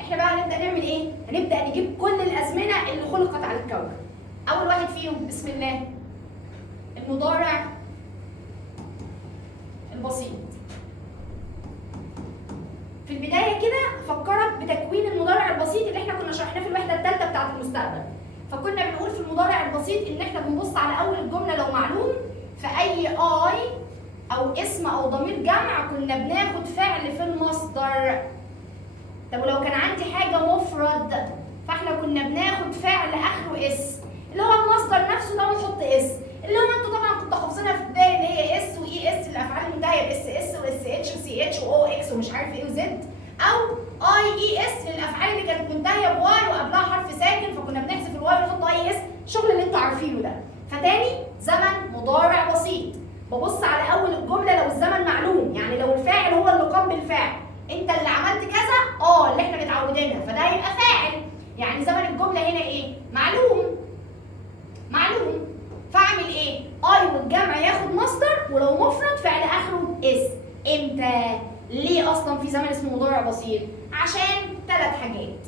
احنا بقى هنبدا نعمل ايه؟ هنبدا نجيب كل الازمنه اللي خلقت على الكوكب. اول واحد فيهم بسم الله المضارع البسيط. في البدايه كده افكرك بتكوين المضارع البسيط اللي احنا كنا شرحناه في الوحده الثالثه بتاعه المستقبل. فكنا بنقول في المضارع البسيط ان احنا بنبص على اول الجمله لو معلوم في اي اي او اسم او ضمير جمع كنا بناخد فعل في المصدر. طب ولو كان عندي حاجه مفرد فاحنا كنا بناخد فعل اخره اس اللي هو المصدر نفسه ده ونحط اس، اللي هو انتوا طبعا كنتوا حافظينها في ابتدائي اللي هي اس واي اس الافعال المنتهيه باس اس واس اتش وسي اتش واو اكس ومش عارف ايه وزد، او اي اي اس للافعال اللي كانت منتهيه بواي وقبلها حرف ساكن فكنا بنحذف الواي ونحط اي اس، الشغل اللي انتوا عارفينه ده. فتاني زمن مضارع بسيط ببص على اول الجمله لو الزمن معلوم، يعني لو الفاعل هو اللي قام بالفعل، انت اللي عملت كذا اللي احنا متعودينها فده يبقى فاعل، يعني زمن الجمله هنا ايه؟ معلوم. فاعمل ايه؟ اي والجمع ياخد مصدر ولو مفرد فعل اخره اس. امتى؟ ليه اصلا في زمن اسمه مضارع بسيط؟ عشان 3 حاجات.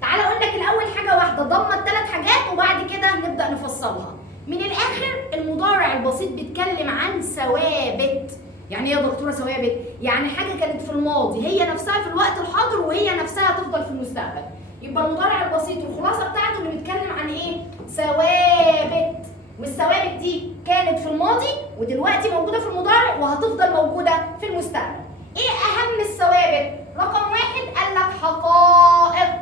تعالى اقول لك الاول حاجه واحده ضمت 3 حاجات وبعد كده نبدا نفصلها. من الاخر المضارع البسيط بيتكلم عن ثوابت. يعني ايه يا دكتوره ثوابت؟ يعني حاجه كانت في الماضي هي نفسها في الوقت الحاضر وهي نفسها هتفضل في المستقبل. يبقى المضارع البسيط والخلاصه بتاعته اللي بيتكلم عن ايه؟ ثوابت. والثوابت دي كانت في الماضي ودلوقتي موجوده في المضارع وهتفضل موجوده في المستقبل. ايه اهم الثوابت؟ رقم 1 قال لك حقائق.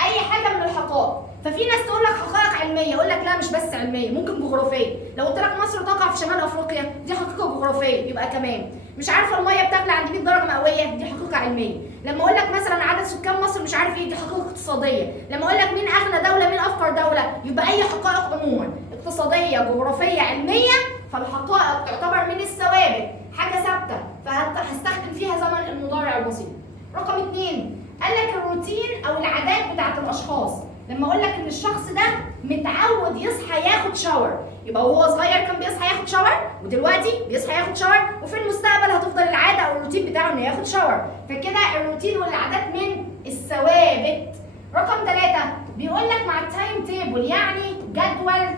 اي حاجه من الحقائق. ففي ناس تقول لك حقائق علميه، اقول لك لا مش بس علميه، ممكن جغرافيه. لو قلت لك مصر تقع في شمال افريقيا دي حقيقه جغرافيه يبقى كمان. مش عارفه الميه بتغلي عند 100 درجه مئويه دي حقيقه علميه. لما اقول لك مثلا عدد سكان مصر مش عارف ايه دي حقيقه اقتصاديه. لما اقول لك مين اغنى دوله مين افقر دوله يبقى اي حقائق عموما اقتصاديه جغرافيه علميه. فالحقائق تعتبر من الثوابت، حاجه ثابته فهستخدم فيها زمن المضارع البسيط. رقم 2 قال لك الروتين او العادات بتاعت الاشخاص. لما اقول لك ان الشخص ده متعود يصحى ياخد شاور يبقى وهو صغير كان بيصحى ياخد شاور ودلوقتي بيصحى ياخد شاور وفي المستقبل هتفضل العاده او الروتين بتاعه انه ياخد شاور. فكده الروتين والعادات من الثوابت. رقم 3 بيقول لك مع التايم تيبل يعني جدول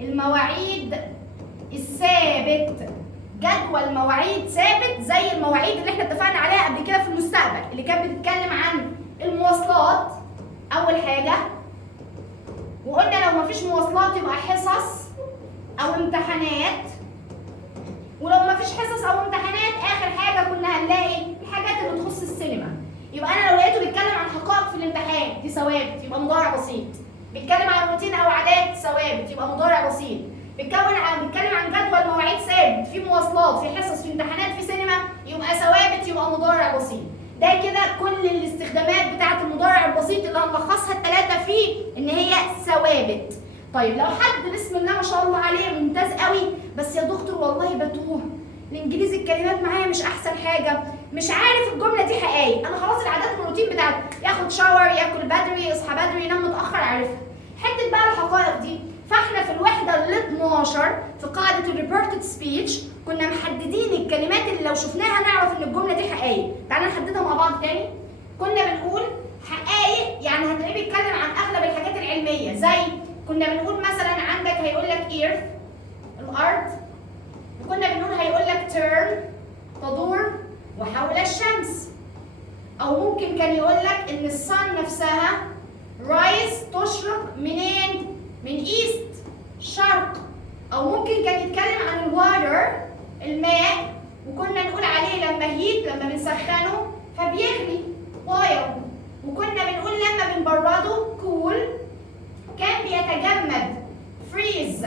المواعيد الثابت. جدول مواعيد ثابت زي المواعيد اللي احنا اتفقنا عليها قبل كده في المستقبل اللي كانت بتتكلم عن المواصلات اول حاجه، وقلنا لو مفيش مواصلات يبقى حصص او امتحانات، ولو مفيش حصص او امتحانات اخر حاجه كنا هنلاقي الحاجات اللي تخص السينما. يبقى انا لو لقيته بيتكلم عن حقائق في الامتحان دي ثوابت يبقى مضارع بسيط. بيتكلم عن روتين او عادات ثوابت يبقى مضارع بسيط. بيتكلم عن جدول مواعيد ثابت في مواصلات في حصص في امتحانات في سينما يبقى ثوابت يبقى مضارع بسيط. ده كده كل الاستخدامات بتاعت المضارع البسيط اللي هنلخصها ال3 فيه ان هي ثوابت. طيب لو حد بسم الله ما شاء الله عليه ممتاز قوي بس يا دكتور والله بتوه الانجليزي الكلمات معايا مش احسن حاجه مش عارف الجمله دي حقائق، انا خلاص العادات والروتين بتاعتي ياخد شاور ياكل بدري يصحى بدري ينام متاخر عارفها. حته بقى الحقائق دي فاحنا في الوحده ال12 في قاعده الريبورتد سبيتش كنا محددين الكلمات اللي لو شفناها نعرف ان الجمله دي حقائق. تعالى نحددها مع بعض تاني. كنا بنقول حقائق يعني هتلاقيه بيتكلم عن اغلب الحاجات العلميه زي كنا بنقول مثلا عندك هيقول لك ايرث الارض، وكنا بنقول هيقول لك تيرن تدور وحول الشمس، او ممكن كان يقول لك ان الصن نفسها رايز تشرق منين؟ من ايست شرق، او ممكن كان يتكلم عن الواتر الماء وكنا نقول عليه لما هيت لما بنسخنه فبيغلي بويل، وكنا بنقول لما بنبرده كول كان بيتجمد فريز،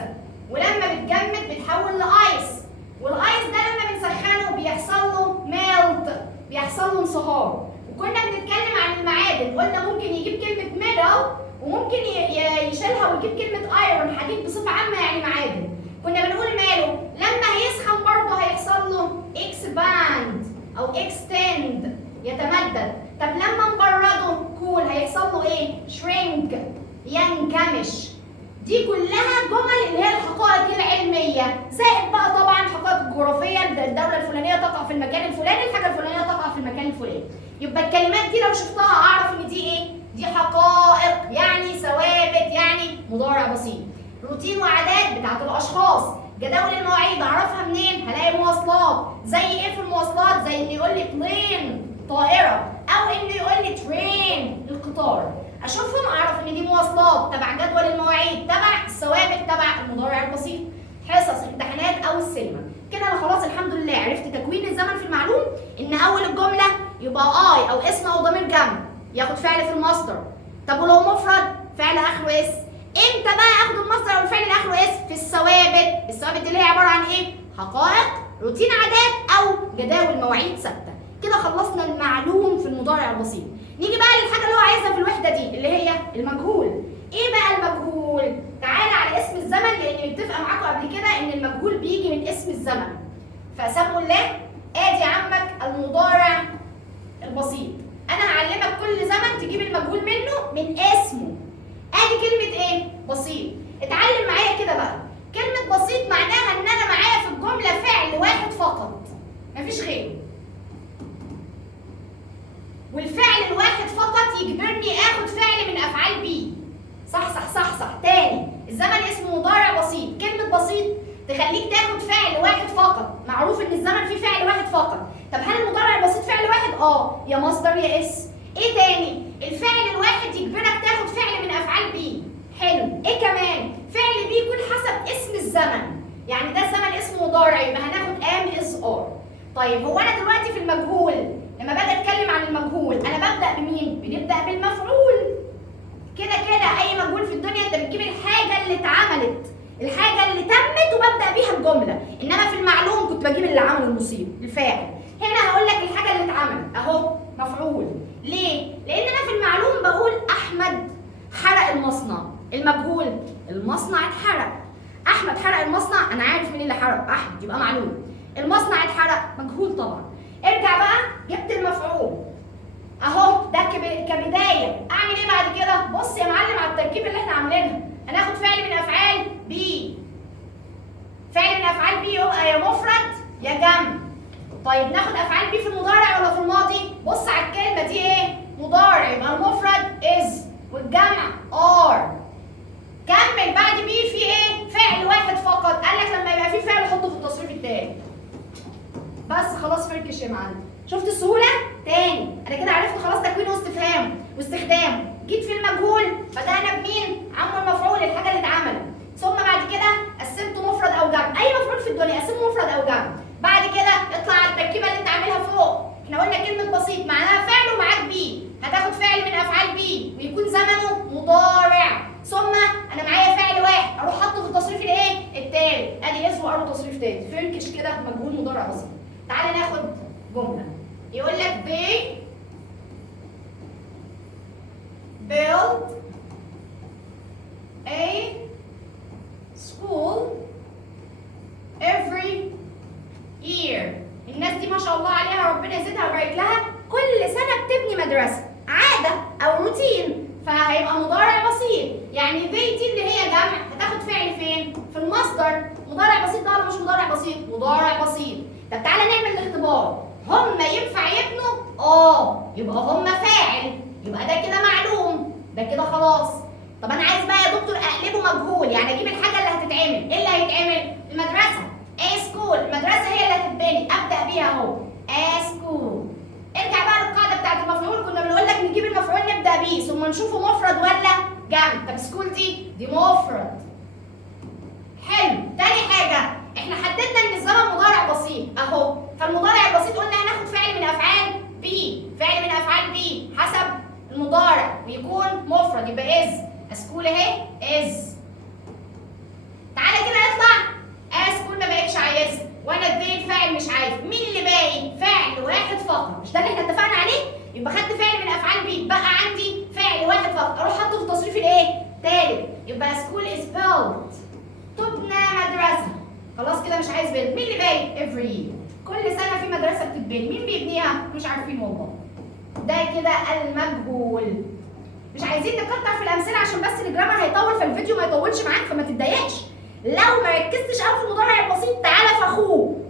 ولما بتجمد بتحول لايس، والايس ده لما بنسخنه بيحصل له ميلت بيحصل له انصهار. وكنا بنتكلم عن المعادن قلنا ممكن يجيب كلمه ميتال وممكن يشيلها ويجيب كلمه ايرون حديد بصفه عامه يعني معادن. كنا بنقول ماله لما هيسخن برضه هيحصل له اكسباند او اكستند يتمدد. طب لما نبرده كول هيحصل له ايه؟ شرينك ينكمش. دي كلها جمل اللي هي الحقائق العلميه، زائد بقى طبعا حقائق الجغرافيه، الدوله الفلانيه تقع في المكان الفلاني، الحاجه الفلانيه تقع في المكان الفلاني. يبقى الكلمات دي لو شفتها اعرف ان دي ايه؟ دي حقائق، يعني ثوابت، يعني مضارع بسيط. روتين وعادات بتاعت الاشخاص. جداول المواعيد اعرفها منين؟ هلاقي مواصلات. زي ايه في المواصلات؟ زي انه يقول لي بلين طائره، او انه يقول لي ترين القطار. اشوفهم اعرف ان دي مواصلات تبع جدول المواعيد، تبع الثوابت، تبع المضارع البسيط. حصص، امتحانات، او السينما. كده انا خلاص الحمد لله عرفت تكوين الزمن في المعلوم. ان اول الجمله يبقى اي او اسم او ضمير جمع ياخد فعل في المصدر. طب ولو مفرد فعل اخره اس. امتى بقى اخد المصدر او الفعل اللي اخره اس؟ في الثوابت. الثوابت دي اللي هي عباره عن ايه؟ حقائق، روتين عادات، او جداول مواعيد ثابته. كده خلصنا المعلوم في المضارع البسيط. نيجي بقى للحاجه اللي هو عايزها في الوحده دي اللي هي المجهول. ايه بقى المجهول؟ تعالى على اسم الزمن، لاني متفقه معاكم قبل كده ان المجهول بيجي من اسم الزمن. فسموا الله ادي عمك المضارع البسيط. انا هعلمك كل زمن تجيب المجهول منه من اسمه. ادي كلمه ايه؟ بسيط. اتعلم معايا كده بقى. كلمه بسيط معناها ان انا معايا في الجمله فعل واحد فقط، مفيش غيره. والفعل الواحد فقط يجبرني اخد فعل من افعال بي. صح صح صح صح. تاني، الزمن اسمه مضارع بسيط. كلمه بسيط تخليك تاخد فعل واحد فقط. معروف ان الزمن فيه فعل واحد فقط. طب هل المضارع البسيط فعل واحد؟ يا مصدر يا اس. ايه تاني؟ الفعل الواحد يجبرك تاخد فعل من افعال بي. حلو. ايه كمان؟ فعل بي يكون حسب اسم الزمن. يعني ده الزمن اسمه مضارع، يبقى هناخد ام از ار. طيب هو انا دلوقتي في المجهول لما باجي اتكلم عن المجهول انا ببدا بمين؟ بنبدا بالمفعول. كده اي مجهول في الدنيا انت بتجيب الحاجه اللي اتعملت، الحاجه اللي تمت، وببدا بيها الجمله. انما في المعلوم كنت بجيب اللي عمل المصيب، الفاعل. هنا هقول لك الحاجه اللي اتعملت اهو مفعول. ليه؟ لان انا في المعلوم بقول احمد حرق المصنع. المجهول المصنع اتحرق. احمد حرق المصنع، انا عارف مين اللي حرق، احمد، يبقى معلوم. المصنع اتحرق، مجهول طبعا. ارجع بقى، جبت المفعول اهو ده كبدايه. اعمل ايه بعد كده؟ بص يا معلم على التركيب اللي احنا عاملينها. هناخد فعل من افعال بي. فعل من افعال بي يبقى يا مفرد يا جمع. طيب ناخد افعال بي في المضارع ولا في الماضي؟ بص على الكلمه دي ايه؟ مضارع، يبقى المفرد از والجمع ار. كمل بعد بي في ايه؟ فعل واحد فقط. قال لك لما يبقى في فعل حطه في التصريف التاني. بس خلاص فركش يا معلم. شفت السهوله؟ تاني انا كده عرفت خلاص تكوينه واستفهامه واستخدامه. جيت في المجهول بدانا بمين؟ عمو المفعول، الحاجه اللي اتعملت. ثم بعد كده قسمته مفرد او جمع. اي مفعول في الدنيا قسمه مفرد او جمع. بعد كده اطلع على التركيبه اللي انت عاملها فوق. احنا قلنا كلمه بسيط معناها فعل ومعاك بي. هتاخد فعل من افعال بي ويكون زمنه مضارع. ثم انا معايا فعل واحد اروح حاطه في التصريف الايه؟ التالت. ادي اسمه قالوا تصريف تاني. فركش كده مجهول مضارع بسيط. تعالى ناخد جمله. يقول لك they build a school every year. الناس دي ما شاء الله عليها ربنا يزيدها ويبارك لها، كل سنه بتبني مدرسه. عاده او روتين، فهيبقى مضارع بسيط. يعني they دي اللي هي جمع هتاخد فعل فين؟ في المصدر. مضارع بسيط ده ولا مش مضارع بسيط؟ مضارع بسيط. طب تعالى نعمل الاختبار. هم ينفع يبنوا؟ يبقى هم فاعل، يبقى ده كده معلوم، ده كده خلاص. طب انا عايز بقى يا دكتور اقلبه مجهول، يعني اجيب الحاجه اللي هتتعمل. ايه اللي هيتعمل؟ المدرسه. سكول، المدرسه هي اللي هتتبني، ابدا بيها اهو. سكول. ارجع بقى للقاعده بتاعت المفعول، كنا بنقول لك نجيب المفعول نبدا بيه ثم نشوفه مفرد ولا جمع. طب سكول دي مفرد. حلو. تاني حاجه احنا حددنا ان الزمن مضارع بسيط اهو. فالمضارع البسيط قلنا هناخد فعل من افعال بي. فعل من افعال بي حسب المضارع ويكون مفرد، يبقى از. اسكول اهي از. تعالى كده اطلع. اسكول ما بقتش عايزها، وانا اديت فاعل مش عايز. مين اللي باقي؟ فعل واحد فقط. مش ده اللي احنا اتفقنا عليه؟ يبقى خدت فعل من افعال بي، بقى عندي فعل واحد فقط. اروح احطه في التصريف الايه؟ تالت. يبقى سكول از built. تبنى مدرسه. خلاص كده مش عايز بيت. مين اللي باقي؟ every year. كل سنه في مدرسه بتتبني. مين بيبنيها؟ مش عارفين والله. ده كده المجهول. مش عايزين نكتر في الامثله عشان بس الجرامر هيطول فالفيديو ما يطولش معاك، فما تتضايقش. لو ما ركزتش قوي في المضارع البسيط تعالى في اخوه،